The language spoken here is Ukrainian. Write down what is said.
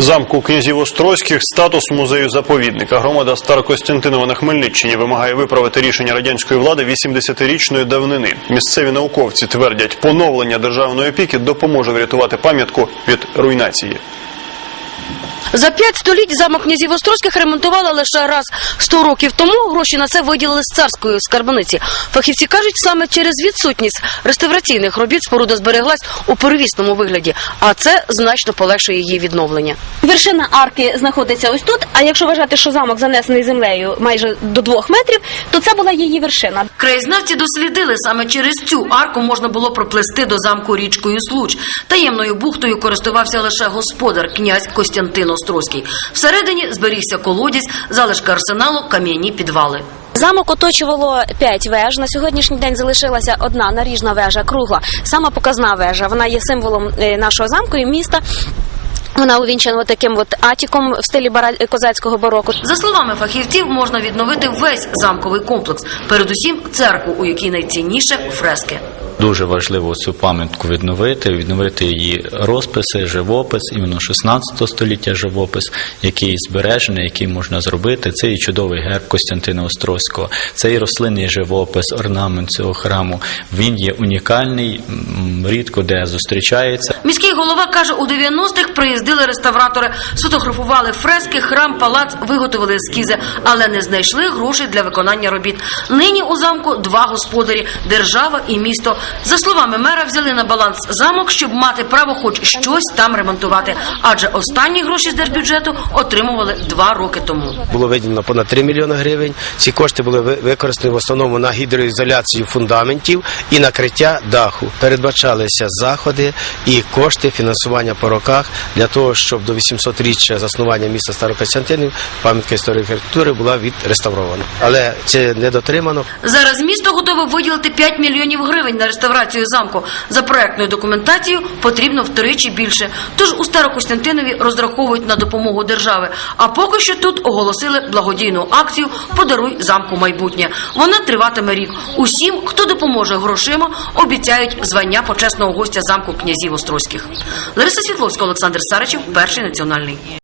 Замку князів Острозьких статус музею заповідника. Громада Старокостянтинова на Хмельниччині вимагає виправити рішення радянської влади 80-річної давнини. Місцеві науковці твердять, поновлення державної опіки допоможе врятувати пам'ятку від руйнації. За п'ять століть замок князів Острозьких ремонтували лише раз. Сто років тому гроші на це виділили з царської скарбниці. Фахівці кажуть, саме через відсутність реставраційних робіт споруда збереглась у первісному вигляді, а це значно полегшує її відновлення. Вершина арки знаходиться ось тут. А якщо вважати, що замок занесений землею майже до двох метрів, то це була її вершина. Краєзнавці дослідили, саме через цю арку можна було проплисти до замку річкою Случ. Таємною бухтою користувався лише господар, князь Костянтин Острозький. Всередині зберігся колодязь, залишки арсеналу, кам'яні підвали. Замок оточувало п'ять веж. На сьогоднішній день залишилася одна наріжна вежа, кругла, сама показна вежа. Вона є символом е, нашого замку і міста. Вона увінчена таким от атіком в стилі козацького бароко. За словами фахівців, можна відновити весь замковий комплекс, передусім церкву, у якій найцінніше фрески. Дуже важливо цю пам'ятку відновити, відновити її розписи, живопис, іменно 16 століття живопис, який збережений, який можна зробити. Це і чудовий герб Костянтина Острозького, це і рослинний живопис, орнамент цього храму. Він є унікальний, рідко де зустрічається. Міський голова каже, у 90-х приїздили реставратори, сфотографували фрески, храм, палац, виготовили ескізи, але не знайшли грошей для виконання робіт. Нині у замку два господарі держава і місто. За словами мера, взяли на баланс замок, щоб мати право хоч щось там ремонтувати. Адже останні гроші з держбюджету отримували два роки тому. Було виділено понад 3 мільйони гривень. Ці кошти були ви- використані в основному на гідроізоляцію фундаментів і накриття даху. Передбачалися заходи і кошти фінансування по роках для того, щоб до 800-річчя заснування міста Старокостянтинів пам'ятка історії архітектури була відреставрована. Але це не дотримано. Зараз місто готове виділити 5 мільйонів гривень на реставрацію замку. За проектною документацією потрібно втричі більше. Тож у Старокостянтинові розраховують на допомогу держави. А поки що тут оголосили благодійну акцію Подаруй замку майбутнє. Вона триватиме рік. Усім, хто допоможе грошима, обіцяють звання почесного гостя замку князів Острозьких. Лариса Світловська, Олександр Саричев, перший національний.